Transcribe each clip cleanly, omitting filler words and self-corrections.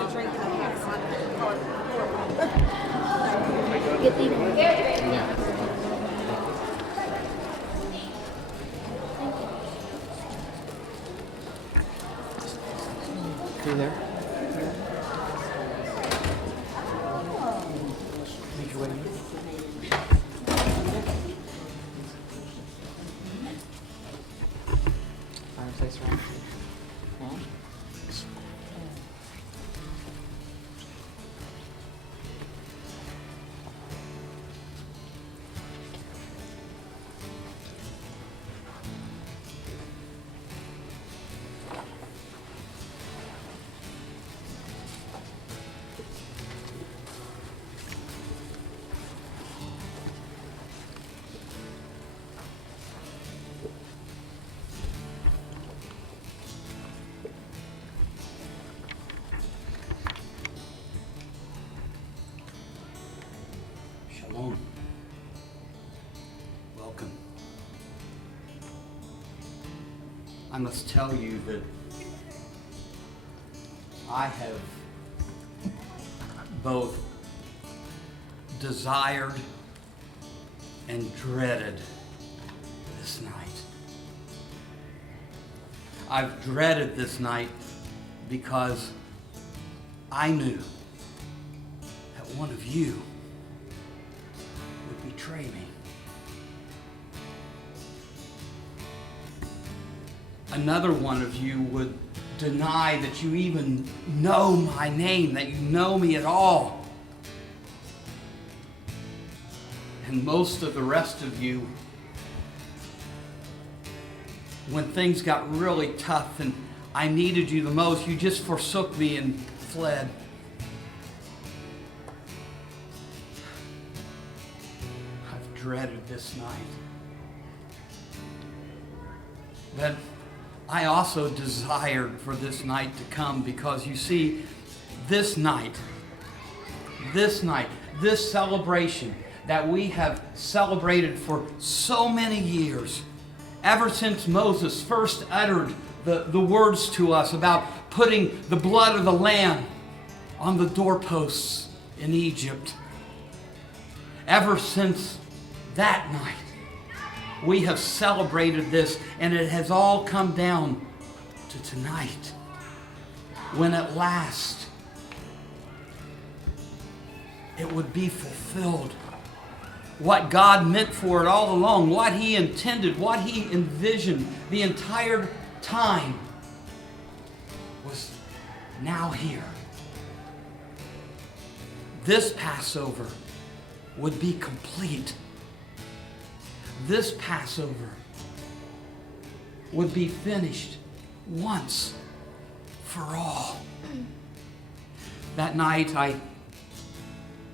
Good evening. Yeah. You there? Make your way in. Fireplace around here. Huh? Shalom. Welcome. I must tell you that I have both desired and dreaded this night. I've dreaded this night because I knew that one of you would betray me. Another one of you would deny that you even know my name, that you know me at all. And most of the rest of you, when things got really tough and I needed you the most, you just forsook me and fled. I've dreaded this night. But I also desired for this night to come because you see, this night, this celebration that we have celebrated for so many years, ever since Moses first uttered the words to us about putting the blood of the Lamb on the doorposts in Egypt. Ever since that night, we have celebrated this, and it has all come down to tonight, when at last it would be fulfilled. What God meant for it all along, what He intended, what He envisioned the entire time was now here. This Passover would be complete. This Passover would be finished once for all. That night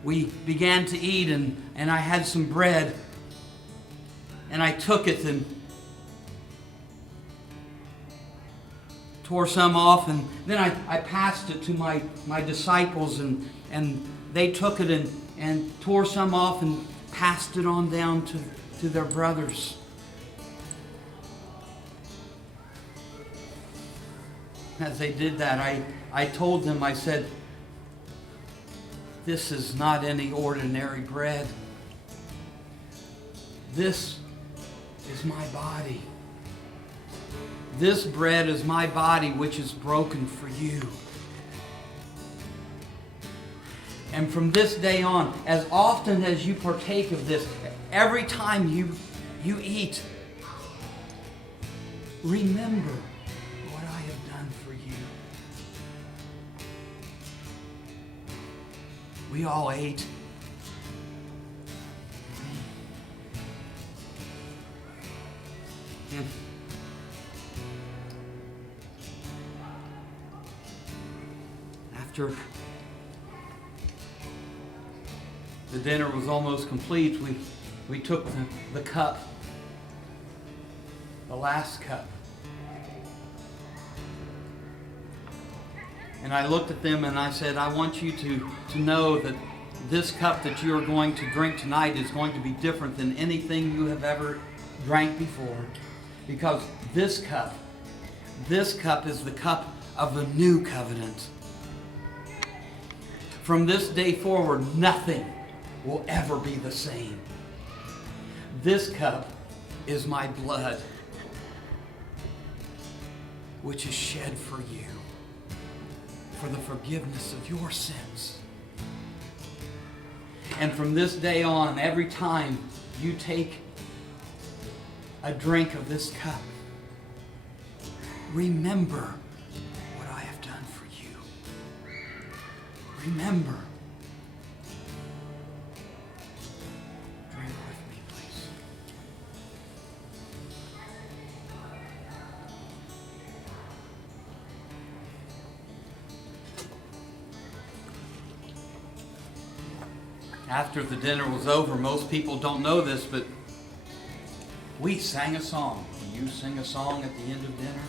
we began to eat and I had some bread and I took it and tore some off, and then I passed it to my disciples and they took it and tore some off and passed it on down to their brothers. As they did that, I told them, I said, this is not any ordinary bread. This is my body. This bread is my body, which is broken for you. And from this day on, as often as you partake of this, every time you eat, remember what I have done for you. We all ate. And after the dinner was almost complete, we took the cup, the last cup. And I looked at them and I said, I want you to know that this cup that you are going to drink tonight is going to be different than anything you have ever drank before. Because this cup is the cup of the new covenant. From this day forward, nothing will ever be the same. This cup is my blood, which is shed for you, for the forgiveness of your sins. And from this day on, every time you take a drink of this cup, remember what I have done for you. Remember. Drink with me, please. After the dinner was over, most people don't know this, but we sang a song. You sing a song at the end of dinner?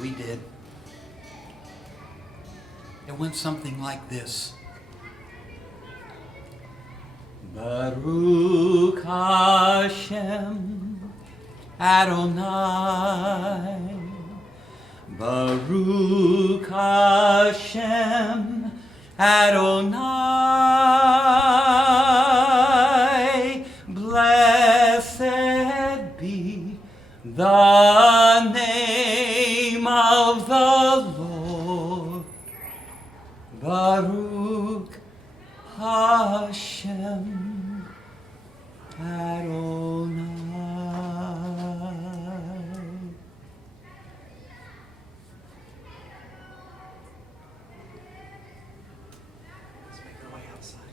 We did. It went something like this. Baruch Hashem Adonai. Baruch Hashem Adonai. Blessed be the name of the Lord. Baruch Hashem Adonai. Let's make our way outside.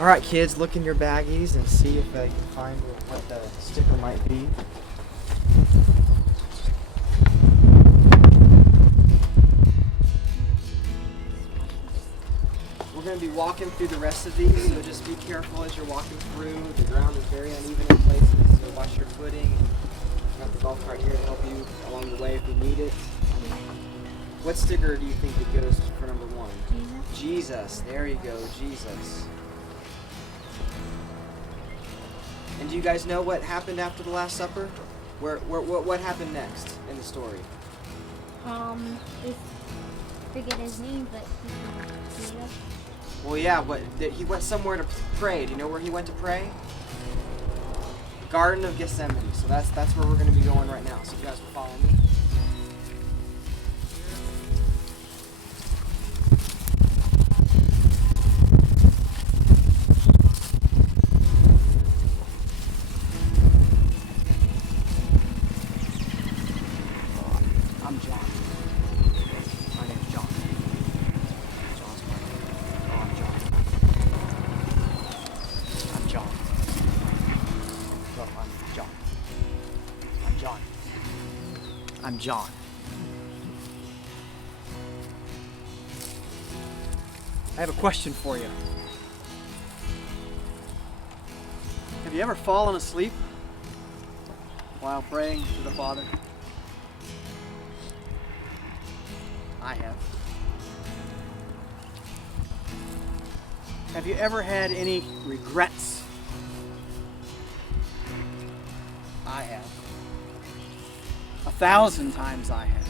All right, kids, look in your baggies and see if you can find what the sticker might be. We're going to be walking through the rest of these, so just be careful as you're walking through. The ground is very uneven in places, so watch your footing. We've got the golf cart here to help you along the way if you need it. What sticker do you think it goes for number one? Jesus. There you go, Jesus. And do you guys know what happened after the Last Supper? What happened next in the story? I forget his name, but he Well, yeah, he went somewhere to pray. Do you know where he went to pray? Garden of Gethsemane. So that's where we're going to be going right now. So if you guys will follow me. I'm John. I have a question for you. Have you ever fallen asleep while praying to the Father? I have. Have you ever had any regrets? I have. 1,000 times I have.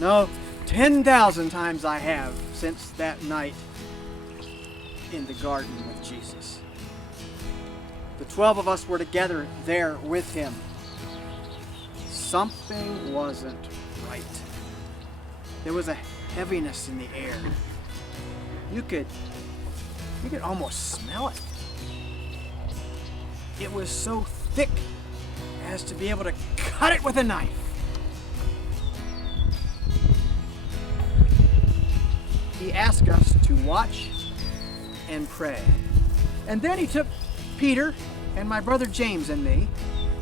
No, 10,000 times I have since that night in the garden with Jesus. The 12 of us were together there with him. Something wasn't right. There was a heaviness in the air. You could almost smell it. It was so thick as to be able to cut it with a knife. He asked us to watch and pray. And then he took Peter and my brother James and me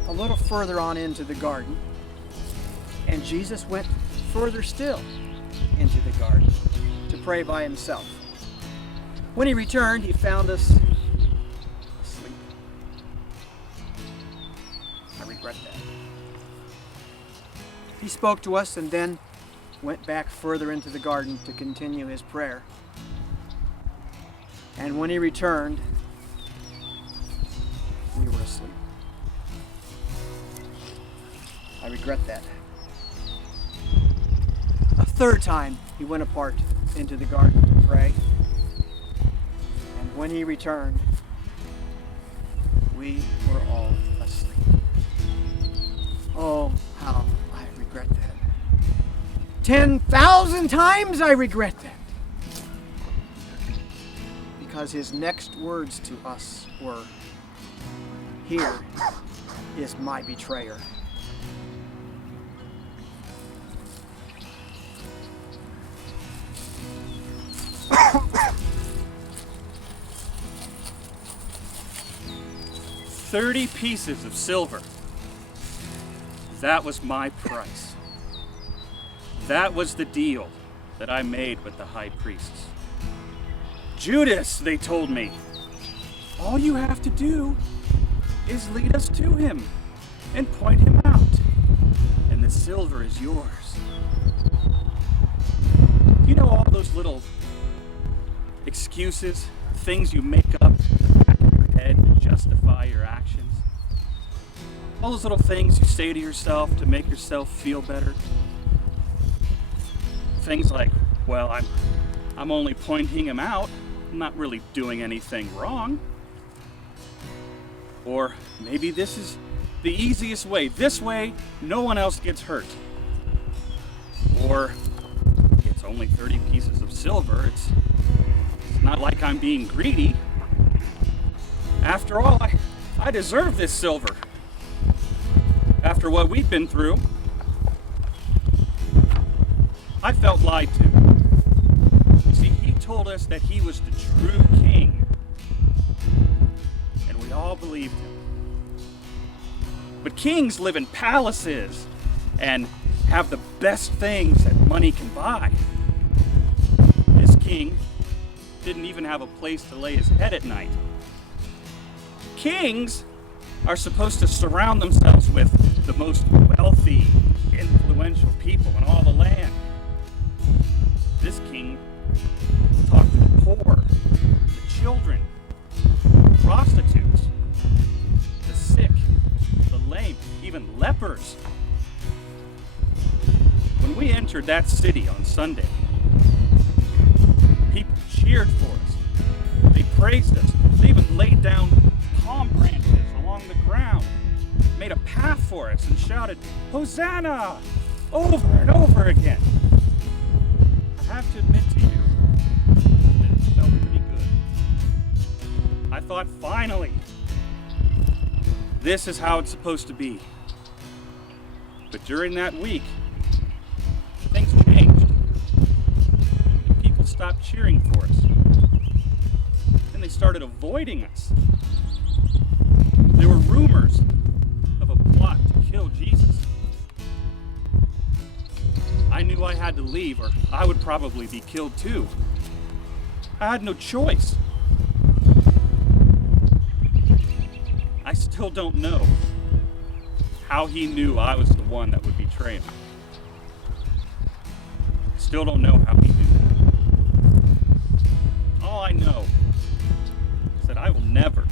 a little further on into the garden. And Jesus went further still into the garden to pray by himself. When he returned, he found us asleep. I regret that. He spoke to us and then went back further into the garden to continue his prayer. And when he returned, we were asleep. I regret that. A third time, he went apart into the garden to pray. And when he returned, we were all asleep. Oh, how I regret that. 10,000 times I regret that. Because his next words to us were, "Here is my betrayer." $30 pieces of silver. That was my price. That was the deal that I made with the high priests. Judas, they told me, all you have to do is lead us to him and point him out, and the silver is yours. You know all those little excuses, things you make up in the back of your head to justify your actions? All those little things you say to yourself to make yourself feel better? Things like, well, I'm only pointing him out. I'm not really doing anything wrong. Or maybe this is the easiest way. This way, no one else gets hurt. Or it's only 30 pieces of silver. It's not like I'm being greedy. After all, I deserve this silver. After what we've been through, I felt lied to. You see, he told us that he was the true king, and we all believed him. But kings live in palaces and have the best things that money can buy. This king didn't even have a place to lay his head at night. Kings are supposed to surround themselves with the most wealthy, influential people in all the land. This king talked to the poor, the children, prostitutes, the sick, the lame, even lepers. When we entered that city on Sunday, people cheered for us. They praised us. They even laid down palm branches along the ground, made a path for us, and shouted, "Hosanna!" over and over again. I have to admit to you that it felt pretty good. I thought, finally, this is how it's supposed to be. But during that week, things changed. People stopped cheering for us. And they started avoiding us. There were rumors of a plot to kill Jesus. I knew I had to leave, or I would probably be killed too. I had no choice. I still don't know how he knew I was the one that would betray him. Still don't know how he knew that. All I know is that I will never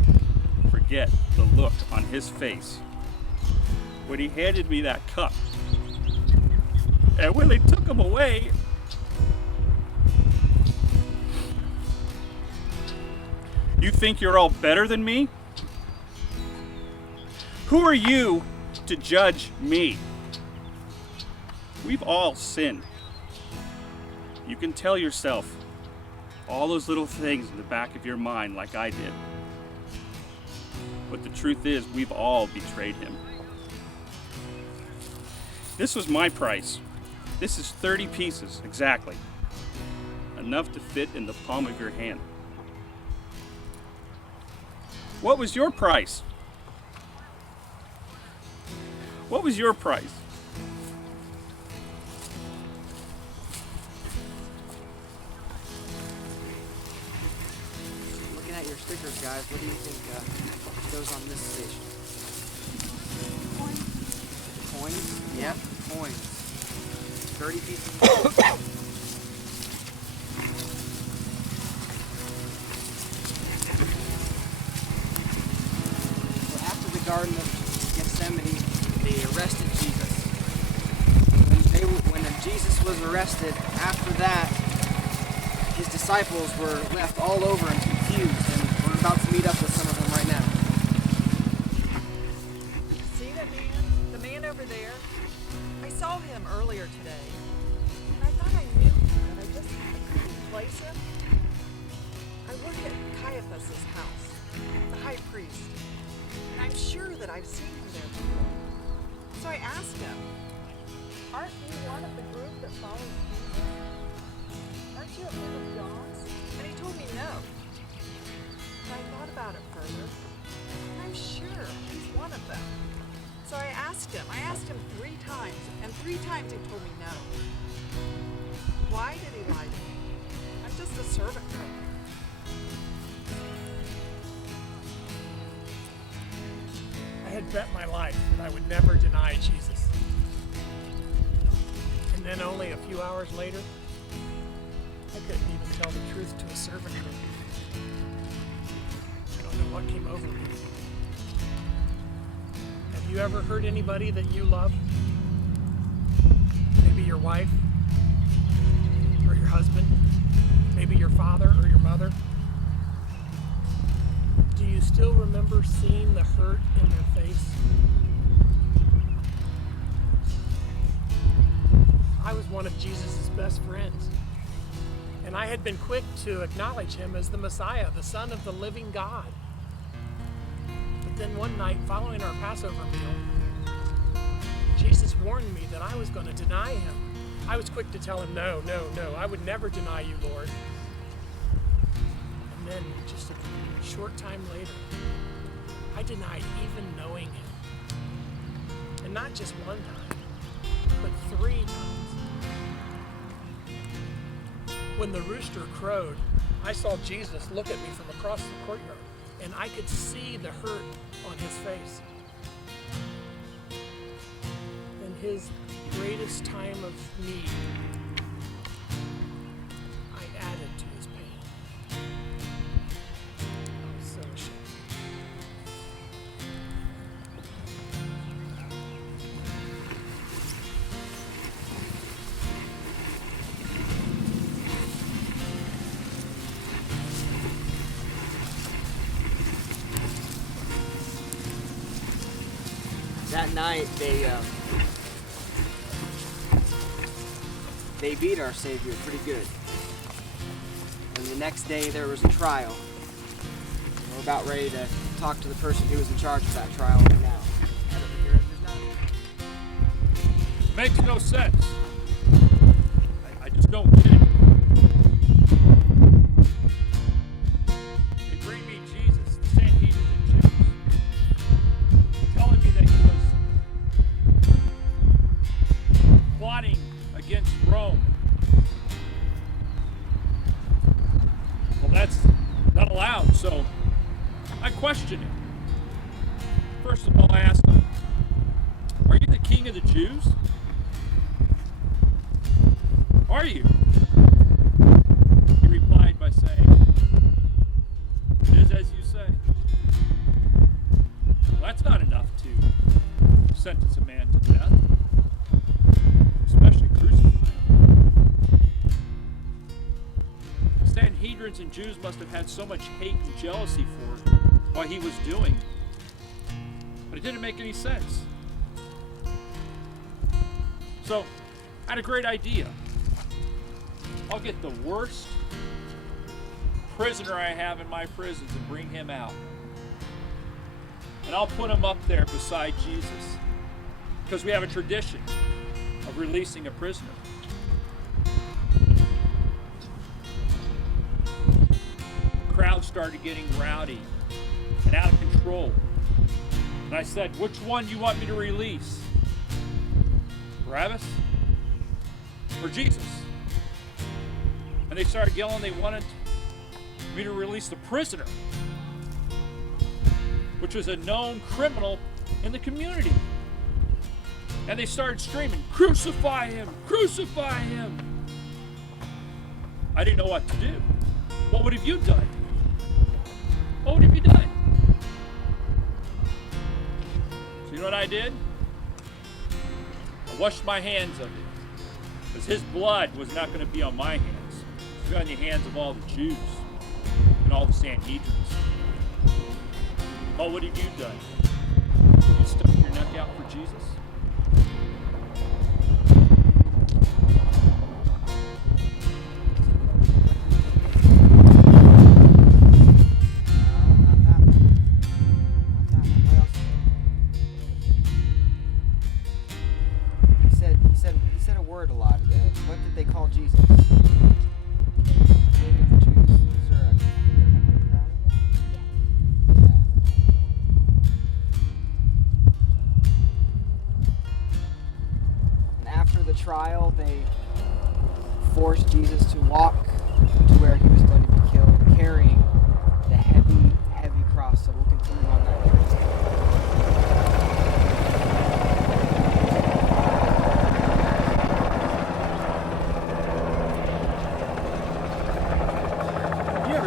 forget the look on his face when he handed me that cup. And when they took him away, you think you're all better than me? Who are you to judge me? We've all sinned. You can tell yourself all those little things in the back of your mind like I did. But the truth is, we've all betrayed him. This was my price. This is 30 pieces, exactly. Enough to fit in the palm of your hand. What was your price? What was your price? Looking at your stickers, guys, what do you think goes on this station? Coins? Yep, coins. 30 pieces of coins. So after the Garden of Gethsemane, they arrested Jesus. When Jesus was arrested, after that, his disciples were left all over and confused, and we're about to meet up with some of them right now. See that man? The man over there? I saw him earlier today, and I thought I knew him, but I couldn't place him. I work at Caiaphas's house, the high priest, and I'm sure that I've seen him there before. So I asked him, "Aren't you one of the group that follows Jesus? Aren't you a friend of John's?" And he told me no. But I thought about it further, and I'm sure he's one of them. So I asked him 3 times, and 3 times he told me no. Why did he lie to me? I'm just a servant girl. I had bet my life that I would never deny Jesus. And then only a few hours later, I couldn't even tell the truth to a servant girl. I don't know what came over me. Have you ever hurt anybody that you love? Maybe your wife, or your husband, maybe your father or your mother. Do you still remember seeing the hurt in their face? I was one of Jesus' best friends, and I had been quick to acknowledge him as the Messiah, the Son of the living God. But then one night, following our Passover meal, Jesus warned me that I was going to deny him. I was quick to tell him, no, I would never deny you, Lord. And then, just a short time later, I denied even knowing him. And not just one time, but 3 times. When the rooster crowed, I saw Jesus look at me from across the courtyard, and I could see the hurt on his face. In his greatest time of need, I added to his pain. I was so ashamed. That night, they beat our Savior pretty good. And the next day, there was a trial. We're about ready to talk to the person who was in charge of that trial right now. Head over here at the Makes no sense. I just don't get it. They bring me Jesus, the Sanhedrin and Jews, telling me that he was plotting against Rome. Well, that's not allowed, so I question him. First of all, I asked him, "Are you the king of the Jews? Are you?" He replied by saying, "It is as you say." Well, that's not enough to sentence a man to death, especially crucify him. Sanhedrins and Jews must have had so much hate and jealousy for what he was doing, but it didn't make any sense. So, I had a great idea. I'll get the worst prisoner I have in my prisons and bring him out. And I'll put him up there beside Jesus, because we have a tradition of releasing a prisoner. The crowd started getting rowdy. and out of control. And I said, which one do you want me to release? Barabbas or Jesus? And they started yelling they wanted me to release the prisoner, which was a known criminal in the community. And they started screaming, crucify him, crucify him. I didn't know what to do. What would have you done? What would have you done? So you know what I did? I washed my hands of it. Because his blood was not going to be on my hands. It was on the hands of all the Jews and all the Sanhedrins. What would have you done? You stuck your neck out for Jesus? He said a word a lot. What did they call Jesus? King of the Jews. Is there a crowd in there? Yeah. And after the trial, they forced Jesus to walk to where he was going to be killed, carrying the heavy, heavy cross. So we'll continue on that journey.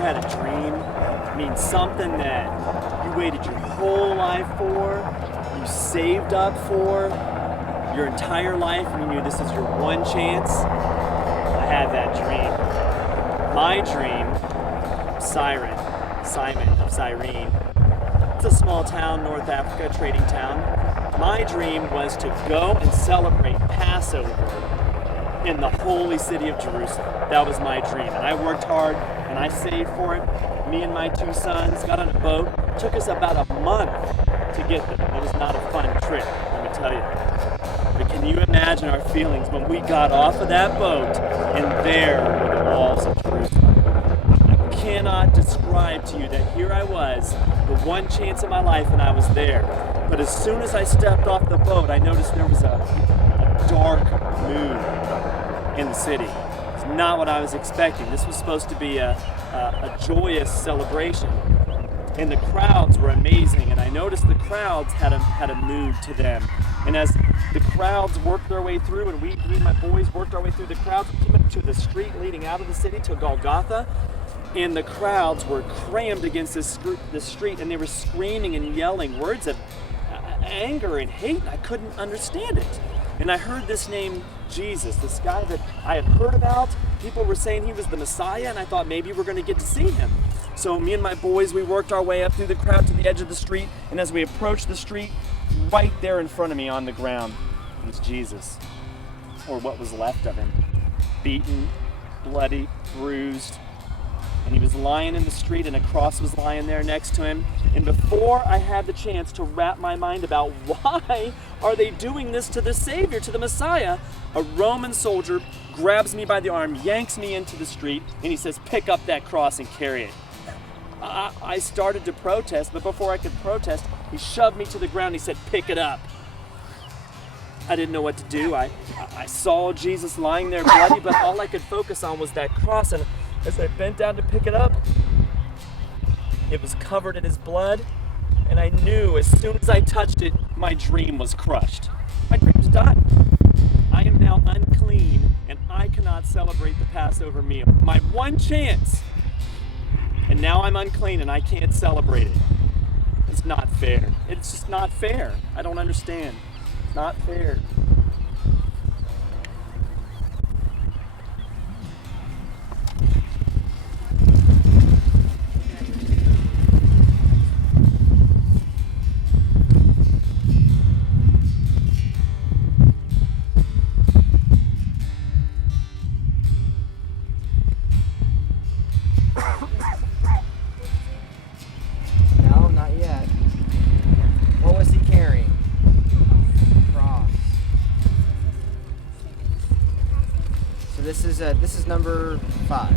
Had a dream, I mean something that you waited your whole life for, you saved up for, your entire life, and you knew this is your one chance? I had that dream. My dream, Simon of Cyrene, it's a small town, North Africa, trading town. My dream was to go and celebrate Passover in the holy city of Jerusalem. That was my dream, and I worked hard and I saved for it. Me and my two sons got on a boat. It took us about a month to get there. It was not a fun trip, let me tell you. But can you imagine our feelings when we got off of that boat and there were the walls of Jerusalem? I cannot describe to you that here I was, the one chance of my life, and I was there. But as soon as I stepped off the boat, I noticed there was a dark mood in the city. It's not what I was expecting. This was supposed to be a joyous celebration. And the crowds were amazing, and I noticed the crowds had a mood to them. And as the crowds worked their way through, and me and my boys worked our way through the crowds, we came up to the street leading out of the city to Golgotha, and the crowds were crammed against this street, and they were screaming and yelling words of anger and hate, and I couldn't understand it. And I heard this name, Jesus, this guy that I had heard about. People were saying he was the Messiah, and I thought maybe we're going to get to see him. So me and my boys, we worked our way up through the crowd to the edge of the street, and as we approached the street, right there in front of me on the ground was Jesus, or what was left of him, beaten, bloody, bruised. And he was lying in the street, and a cross was lying there next to him. And before I had the chance to wrap my mind about why are they doing this to the Savior, to the Messiah, a Roman soldier grabs me by the arm, yanks me into the street, and he says, pick up that cross and carry it. I started to protest, but before I could protest, he shoved me to the ground. He said, pick it up. I didn't know what to do. I saw Jesus lying there bloody, but all I could focus on was that cross. And as I bent down to pick it up, it was covered in his blood, and I knew as soon as I touched it, my dream was crushed. My dream was done. I am now unclean, and I cannot celebrate the Passover meal. My one chance, and now I'm unclean, and I can't celebrate it. It's not fair. It's just not fair. I don't understand. It's not fair. No, not yet. What was he carrying? Cross. So this is number 5.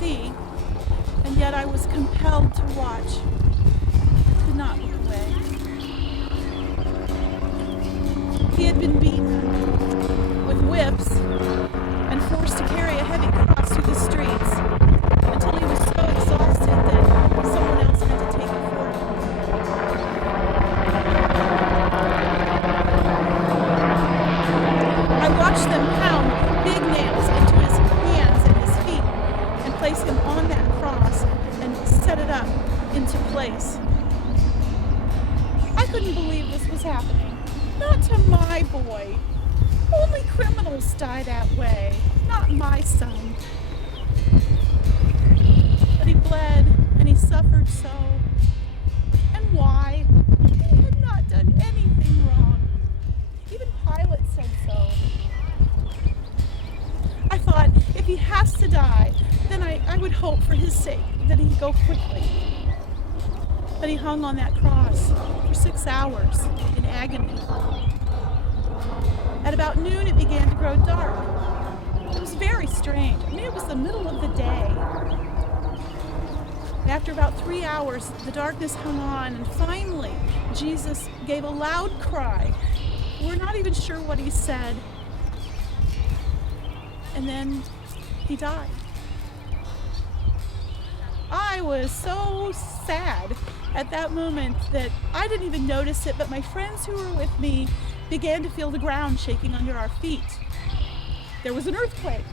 see, and yet I was compelled to watch. I could not look away. He had been beaten with whips and forced to carry a heavy cross through the streets until he was so exhausted that someone else had to take it for him. I watched them pound big nails into his hands and his feet and place him on that cross and set it up into place. I couldn't believe this was happening. Not to my boy. Only criminals die that way, not my son. But he bled and he suffered so. And why? He had not done anything wrong. Even Pilate said so. I thought, if he has to die, then I would hope for his sake that he'd go quickly. But he hung on that cross for 6 hours in agony. At about noon, it began to grow dark. It was very strange. I mean, it was the middle of the day. After about 3 hours, the darkness hung on, and finally, Jesus gave a loud cry. We're not even sure what he said. And then he died. I was so sad at that moment that I didn't even notice it, but my friends who were with me began to feel the ground shaking under our feet. There was an earthquake.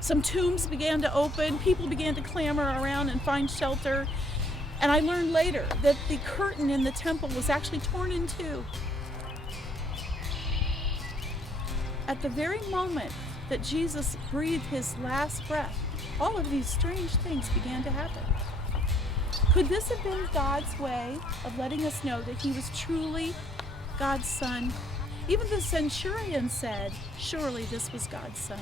Some tombs began to open, people began to clamor around and find shelter, and I learned later that the curtain in the temple was actually torn in two. At the very moment that Jesus breathed his last breath, all of these strange things began to happen. Could this have been God's way of letting us know that he was truly God's son? Even the centurion said, surely this was God's son.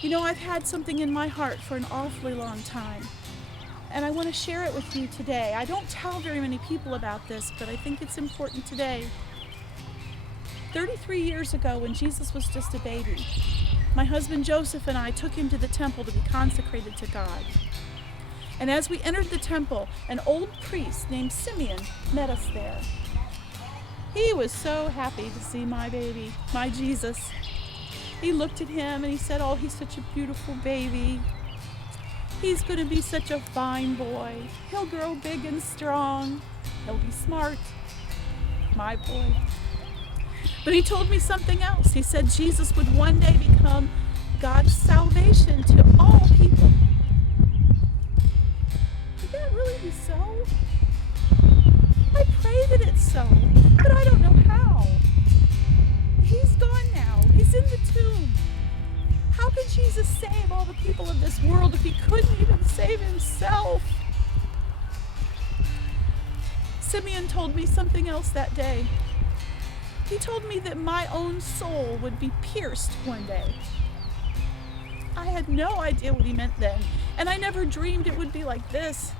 You know, I've had something in my heart for an awfully long time, and I want to share it with you today. I don't tell very many people about this, but I think it's important today. 33 years ago, when Jesus was just a baby, my husband Joseph and I took him to the temple to be consecrated to God. And as we entered the temple, an old priest named Simeon met us there. He was so happy to see my baby, my Jesus. He looked at him and he said, oh, he's such a beautiful baby. He's going to be such a fine boy. He'll grow big and strong. He'll be smart. My boy. But he told me something else. He said Jesus would one day become God's salvation to all people. Could that really be so? I pray that it's so, but I don't know how. He's gone now. He's in the tomb. How could Jesus save all the people of this world if he couldn't even save himself? Simeon told me something else that day. He told me that my own soul would be pierced one day. I had no idea what he meant then, and I never dreamed it would be like this.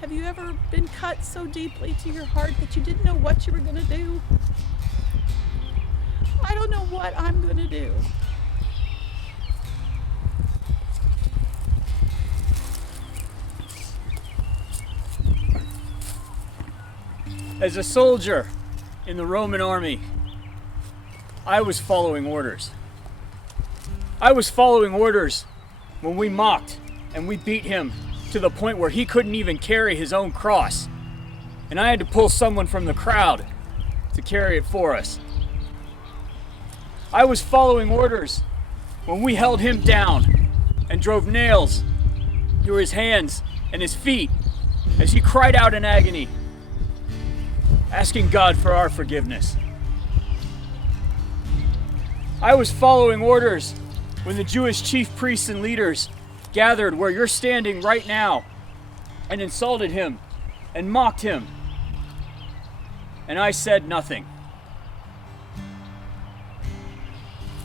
Have you ever been cut so deeply to your heart that you didn't know what you were going to do? I don't know what I'm going to do. As a soldier in the Roman army, I was following orders. I was following orders when we mocked and we beat him to the point where he couldn't even carry his own cross. And I had to pull someone from the crowd to carry it for us. I was following orders when we held him down and drove nails through his hands and his feet as he cried out in agony, asking God for our forgiveness. I was following orders when the Jewish chief priests and leaders gathered where you're standing right now and insulted him and mocked him. And I said nothing.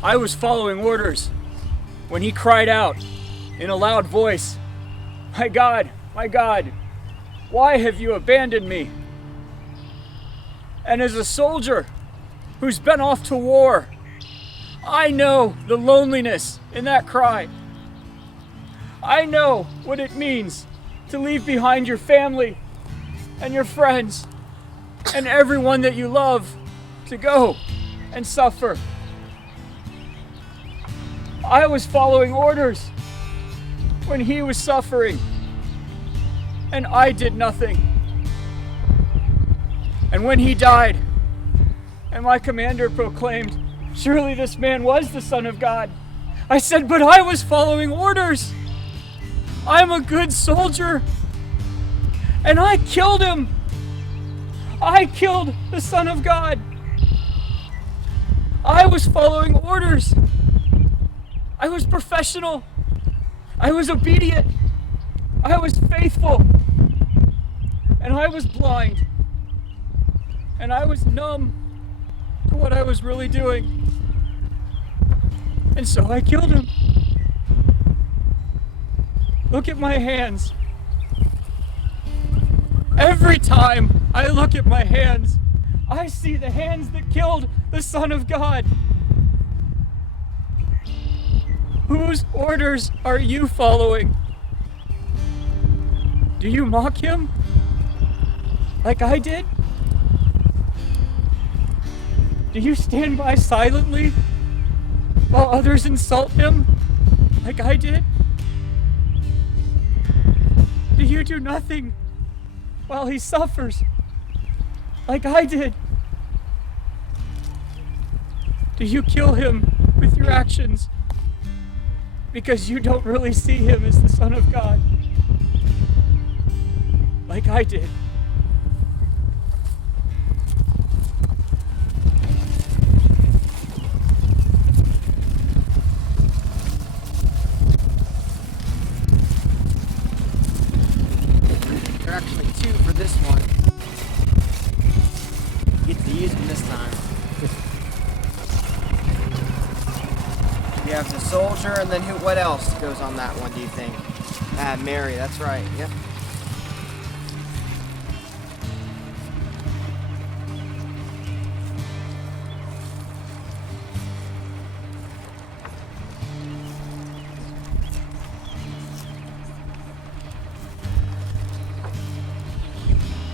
I was following orders when he cried out in a loud voice, my God, why have you abandoned me? And as a soldier who's been off to war, I know the loneliness in that cry. I know what it means to leave behind your family and your friends and everyone that you love to go and suffer. I was following orders when he was suffering, and I did nothing. And when he died, and my commander proclaimed, "Surely this man was the Son of God," I said, "But I was following orders. I'm a good soldier, and I killed him. I killed the Son of God. I was following orders. I was professional. I was obedient. I was faithful. And I was blind. And I was numb to what I was really doing. And so I killed him. Look at my hands. Every time I look at my hands, I see the hands that killed the Son of God. Whose orders are you following? Do you mock him like I did? Do you stand by silently while others insult him like I did? Do you do nothing while he suffers like I did? Do you kill him with your actions because you don't really see him as the Son of God like I did? There are actually two for this one. You get to use them this time. You have the soldier, and then what else goes on that one, do you think? Mary, that's right, yep.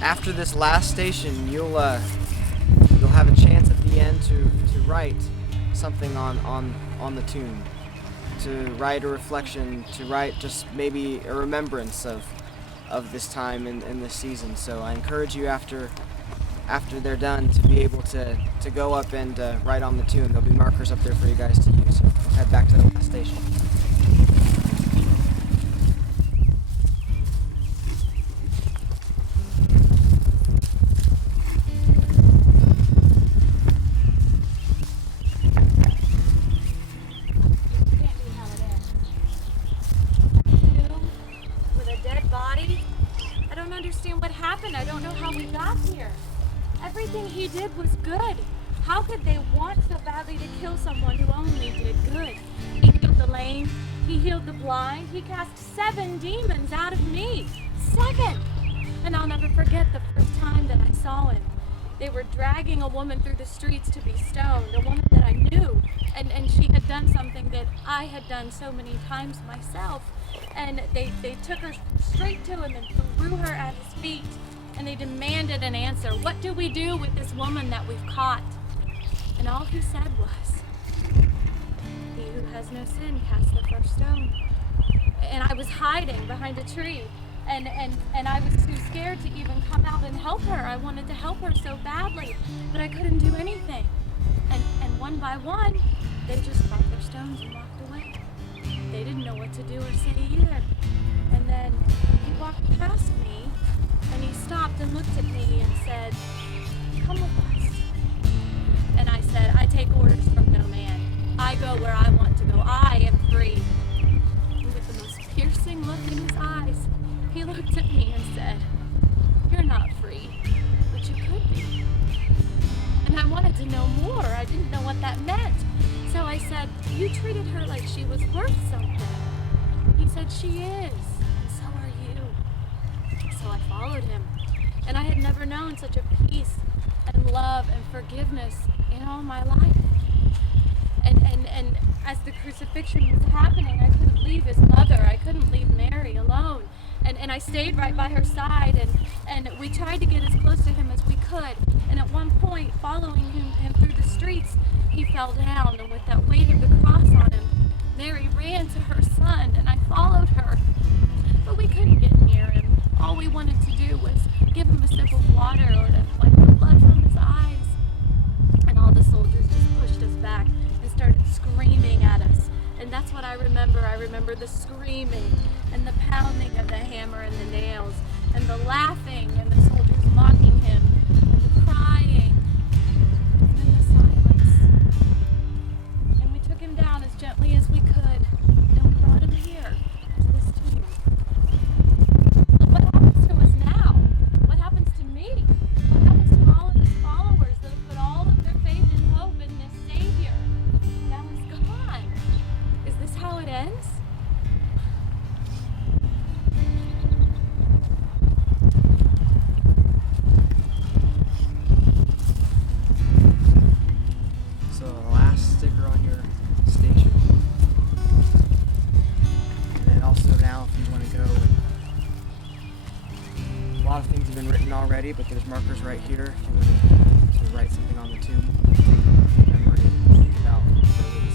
After this last station, you'll have a chance at the end to write something on the tune, to write a reflection, to write just maybe a remembrance of this time in this season. So I encourage you after they're done to be able to go up and write on the tune. There'll be markers up there for you guys to use. So we'll head back to the last station. I don't know how we got here. Everything he did was good. How could they want so badly to kill someone who only did good? He healed the lame, he healed the blind, he cast 7 demons out of me. 7! And I'll never forget the first time that I saw him. They were dragging a woman through the streets to be stoned, a woman that I knew, and she had done something that I had done so many times myself. And they took her straight to him and threw her at his feet. And they demanded an answer. What do we do with this woman that we've caught? And all he said was, "He who has no sin cast the first stone." And I was hiding behind a tree. And I was too scared to even come out and help her. I wanted to help her so badly, but I couldn't do anything. And one by one, they just dropped their stones and walked away. They didn't know what to do or say either. And then he walked past me, and he stopped and looked at me and said, "Come with us." And I said, "I take orders from no man. I go where I want to go. I am free." And with the most piercing look in his eyes, he looked at me and said, "You're not free, but you could be." And I wanted to know more. I didn't know what that meant. So I said, "You treated her like she was worth something." He said, "She is, and so are you." So I followed him. And I had never known such a peace and love and forgiveness in all my life. And as the crucifixion was happening, I couldn't leave his mother. I couldn't leave Mary alone. And I stayed right by her side, and we tried to get as close to him as we could. And at one point, following him through the streets, he fell down, and with that weight of the cross on him, Mary ran to her son, and I followed her. But we couldn't get near him. All we wanted to do was give him a sip of water or to wipe the blood from his eyes. And all the soldiers just pushed us back and started screaming at us. And that's what I remember. I remember the screaming and the pounding of the hammer and the nails and the laughing and the soldiers mocking him and the crying and then the silence. And we took him down as gently as we could and we brought him here to this tomb. But what happens to us now? What happens to me? What happens to all of his followers that have put all of their faith and hope in this Savior? Now he's gone. Is this how it ends? So the last sticker on your station. And then also now if you want to go, and a lot of things have been written already, but there's markers right here if you want to write something on the tomb. Memory about where we